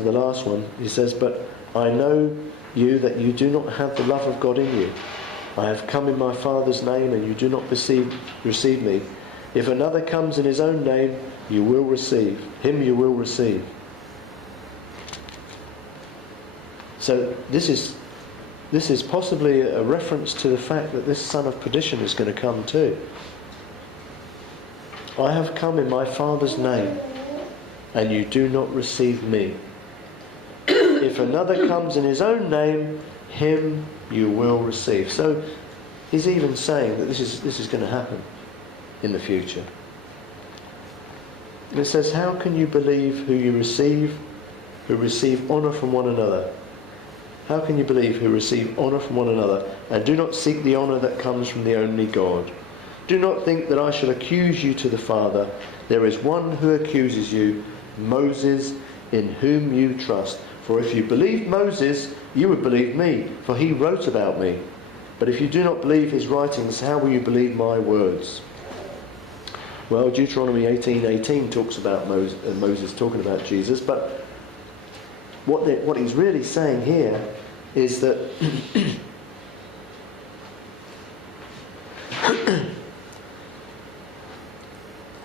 to the last one, he says, "But I know you that you do not have the love of God in you. I have come in my Father's name, and you do not receive me. If another comes in his own name, you will receive. Him you will receive." So this is possibly a reference to the fact that this son of perdition is going to come too. "I have come in my Father's name, and you do not receive me. If another comes in his own name, him you will receive." So he's even saying that this is going to happen in the future. And it says, "How can you believe who receive honour from one another? How can you believe who receive honour from one another, and do not seek the honour that comes from the only God? Do not think that I shall accuse you to the Father. There is one who accuses you, Moses, in whom you trust. For if you believed Moses, you would believe me, for he wrote about me. But if you do not believe his writings, how will you believe my words?" Well, Deuteronomy 18:18 talks about Moses talking about Jesus, but what he's really saying here is that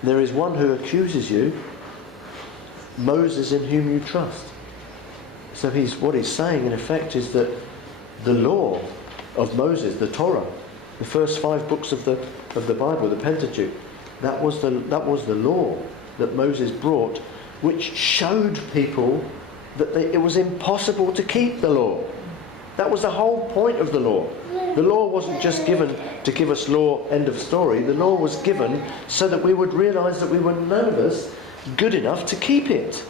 there is one who accuses you, Moses in whom you trust. So what he's saying in effect is that the law of Moses, the Torah, the first 5 books of the Bible, the Pentateuch, that was the law that Moses brought, which showed people that it was impossible to keep the law. That was the whole point of the law. The law wasn't just given to give us law, end of story. The law was given so that we would realise that we were none of us good enough to keep it.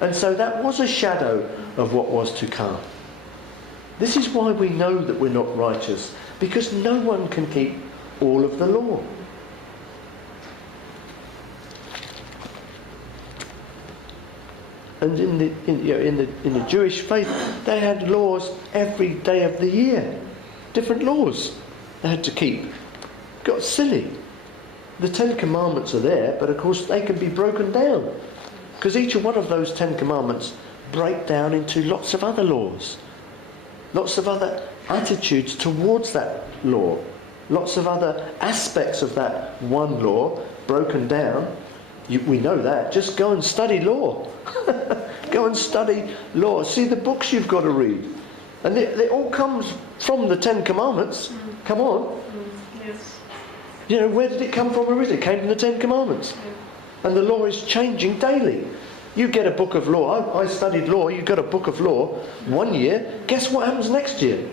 And so that was a shadow of what was to come. This is why we know that we're not righteous, because no one can keep all of the law. And in the Jewish faith, they had laws every day of the year, different laws they had to keep. Got silly. The 10 Commandments are there, but of course they can be broken down, because each one of those 10 Commandments break down into lots of other laws, lots of other attitudes towards that law, lots of other aspects of that one law broken down. We know that. Just go and study law. Go and study law. See the books you've got to read. And it all comes from the 10 Commandments. Come on. Yes. You know, where did it come from originally? It came from the 10 Commandments. And the law is changing daily. You get a book of law. I studied law. You got a book of law one year. Guess what happens next year?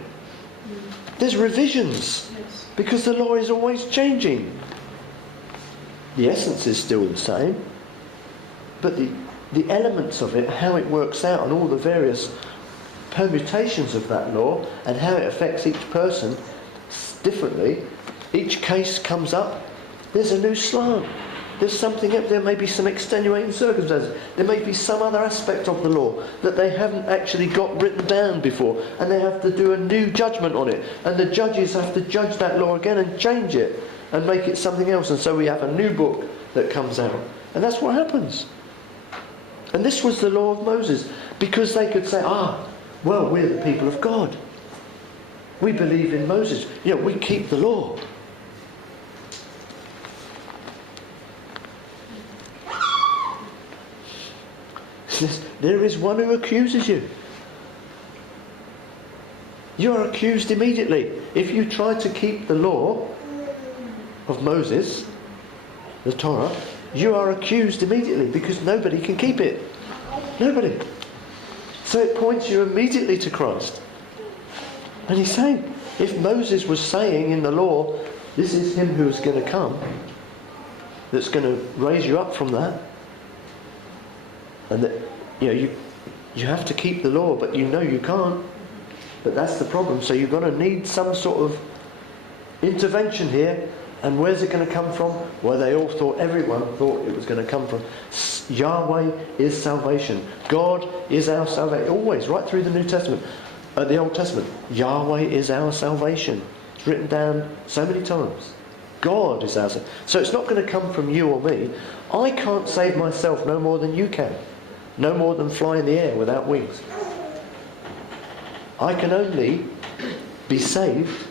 There's revisions. Yes. Because the law is always changing. The essence is still the same, but the elements of it, how it works out, and all the various permutations of that law, and how it affects each person differently, each case comes up, there's a new slant. There's something up there, may be some extenuating circumstances. There may be some other aspect of the law that they haven't actually got written down before, and they have to do a new judgment on it. And the judges have to judge that law again and change it and make it something else. And so we have a new book that comes out. And that's what happens. And this was the law of Moses, because they could say, well, we're the people of God. We believe in Moses. We keep the law. There is one who accuses you. You are accused immediately. If you try to keep the law of Moses, the Torah, you are accused immediately, because nobody can keep it. Nobody. So it points you immediately to Christ. And he's saying, if Moses was saying in the law, this is him who is going to come, that's going to raise you up from that, and that you have to keep the law, but you can't. But that's the problem. So you're going to need some sort of intervention here. And where's it going to come from? Well, everyone thought it was going to come from Yahweh is salvation. God is our salvation. Always, right through the New Testament, the Old Testament, Yahweh is our salvation. It's written down so many times. God is our salvation. So it's not going to come from you or me. I can't save myself no more than you can. no more than fly in the air without wings. I can only be saved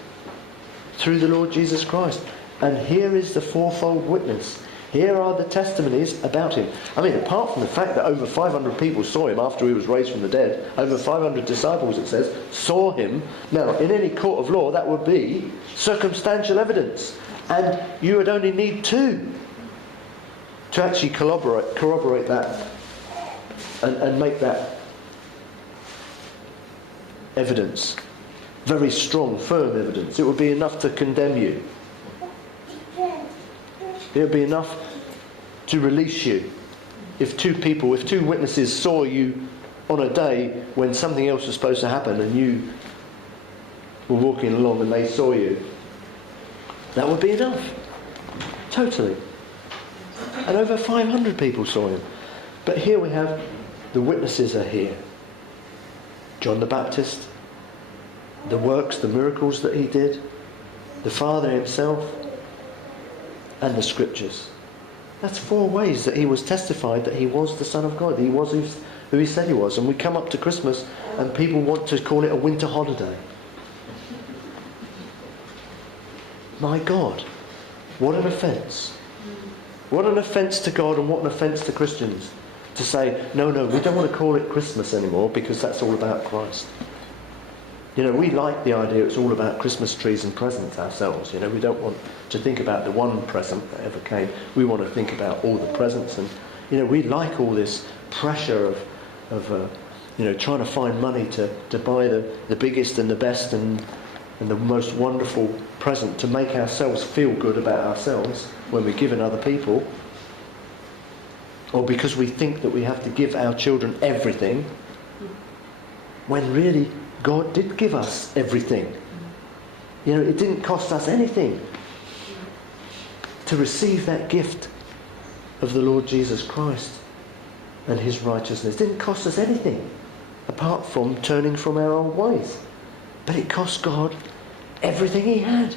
through the Lord Jesus Christ. And here is the fourfold witness. Here are the testimonies about him. I mean, apart from the fact that over 500 people saw him after he was raised from the dead, over 500 disciples, it says, saw him. Now, in any court of law, that would be circumstantial evidence. And you would only need 2 to actually corroborate that and make that evidence very strong, firm evidence. It would be enough to condemn you. It would be enough to release you. If 2 witnesses saw you on a day when something else was supposed to happen and you were walking along and they saw you, that would be enough. Totally. And over 500 people saw him. But here we have, the witnesses are here. John the Baptist, the works, the miracles that he did, the Father himself, and the Scriptures. That's 4 ways that he was testified that he was the Son of God. He was who he said he was. And we come up to Christmas and people want to call it a winter holiday. My God, what an offence. What an offence to God and what an offence to Christians to say, no, we don't want to call it Christmas anymore because that's all about Christ. You know, we like the idea it's all about Christmas trees and presents ourselves. You know, we don't want to think about the one present that ever came. We want to think about all the presents. And, you know, we like all this pressure of trying to find money to buy the biggest and the best and the most wonderful present to make ourselves feel good about ourselves when we're giving other people. Or because we think that we have to give our children everything, when really God did give us everything. You know, it didn't cost us anything to receive that gift of the Lord Jesus Christ and his righteousness. It didn't cost us anything apart from turning from our old ways. But it cost God everything he had.